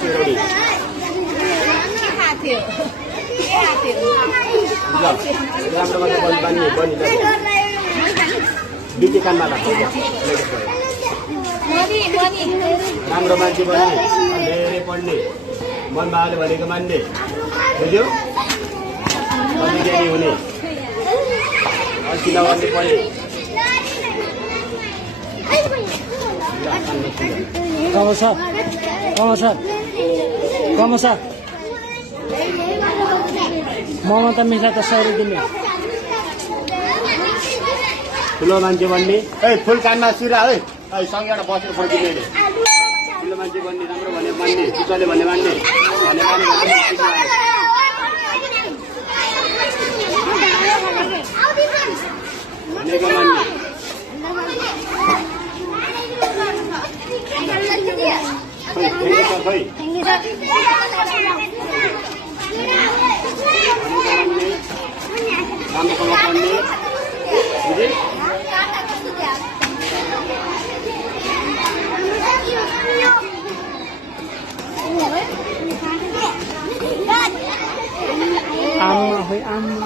सिरोडी राम्रो मात्रै बनी बिटी कानमा राम्रो मान्छे बन्ने धेरै पढ्ने मन बाले भनेको मान्ने बुझ्यो हुने किन भन्ने पढ्ने कमसा ममा त मिठा त 100 रुपियाँ ठुलो मान्छे बन्ने फुल कानमा सिरा है सँगै एउटा बसेर पढ्दिने ठुलो मान्छे बन्ने राम्रो भने मान्ने टिचरले भने मान्ने भनेको मान्ने आमा